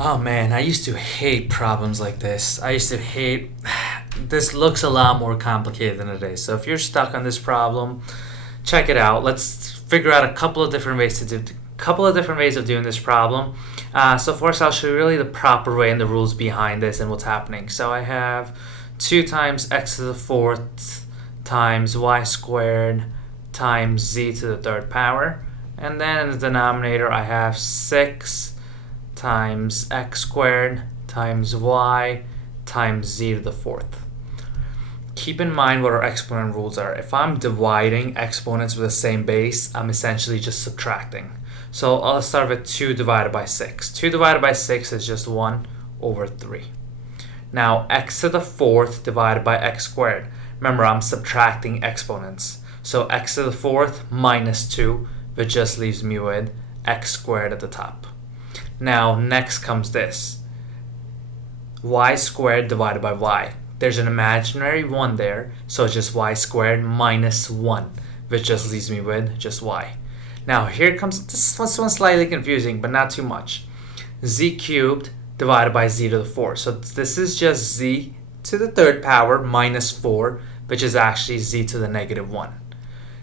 Oh man, I used to hate problems like this. I used to hate. This looks a lot more complicated than it is. So if you're stuck on this problem, check it out. Let's figure out a couple of different ways to do. Couple of different ways of doing this problem. So first, I'll show you really the proper way and the rules behind this and what's happening. So I have 2 times x to the fourth times y squared times z to the third power, and then in the denominator I have 6 times x squared times y times z to the fourth. Keep in mind what our exponent rules are. If I'm dividing exponents with the same base, I'm essentially just subtracting. So I'll start with 2 divided by 6. 2 divided by 6 is just 1 over 3. Now x to the fourth divided by x squared. Remember, I'm subtracting exponents. So x to the fourth minus 2, which just leaves me with x squared at the top. Now next comes this. Y squared divided by y. There's an imaginary 1 there, so it's just y squared minus 1, which just leaves me with just y. Now here comes, this one's slightly confusing, but not too much. Z cubed divided by z to the fourth. So this is just z to the third power minus 4, which is actually z to the negative 1.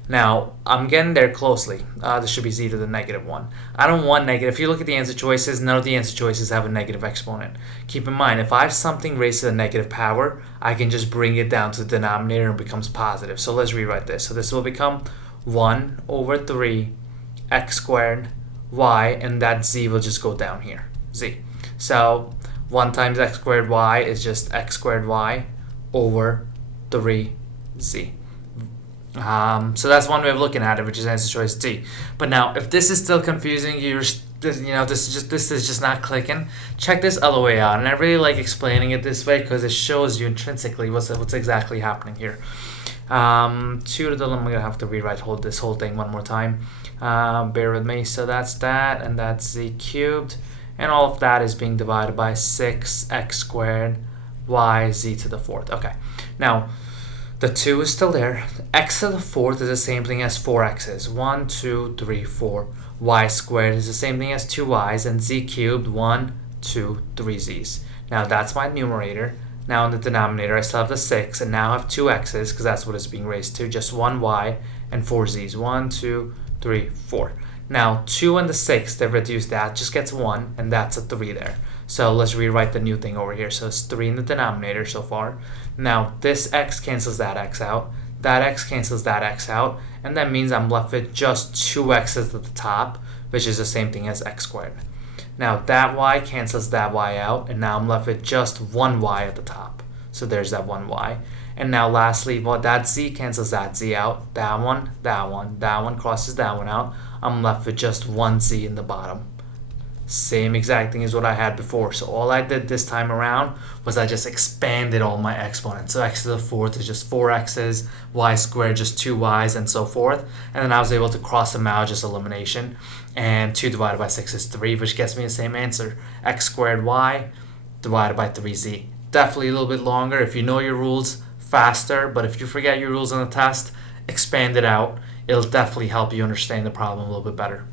Now, I'm getting there closely. This should be z to the negative 1. I don't want negative. If you look at the answer choices, none of the answer choices have a negative exponent. Keep in mind, if I have something raised to the negative power, I can just bring it down to the denominator and it becomes positive. So let's rewrite this. So this will become 1 over 3 x squared y, and that z will just go down here, z. So 1 times x squared y is just x squared y over 3z. So that's one way of looking at it, which is answer choice D. But now, if this is still confusing, this is just not clicking. Check this other way out, and I really like explaining it this way because it shows you intrinsically what's exactly happening here. 2 to the, I'm gonna have to rewrite this whole thing one more time. Bear with me. So that's that, and that's z cubed, and all of that is being divided by 6x squared y z to the fourth. Okay, now. The 2 is still there. X to the fourth is the same thing as 4x's. 1, 2, 3, 4. Y squared is the same thing as 2y's. And z cubed, 1, 2, 3 z's. Now that's my numerator. Now in the denominator, I still have the 6. And now I have 2 x's because that's what it's being raised to. Just 1 y and 4 z's. 1, 2, 3, 4. Now 2 and the 6, they've reduced that. Just gets 1. And that's a 3 there. So let's rewrite the new thing over here. So it's 3 in the denominator so far. Now this x cancels that x out. That x cancels that x out. And that means I'm left with just 2 x's at the top, which is the same thing as x squared. Now that y cancels that y out. And now I'm left with just 1 y at the top. So there's that 1 y. And now lastly, well, that z cancels that z out. That one crosses that one out. I'm left with just 1 z in the bottom. Same exact thing as what I had before. So all I did this time around was I just expanded all my exponents. So x to the fourth is just 4x's, y squared just 2y's, and so forth. And then I was able to cross them out, just elimination. And 2 divided by 6 is 3, which gets me the same answer. X squared y divided by 3z. Definitely a little bit longer if you know your rules, faster. But if you forget your rules on the test, expand it out. It'll definitely help you understand the problem a little bit better.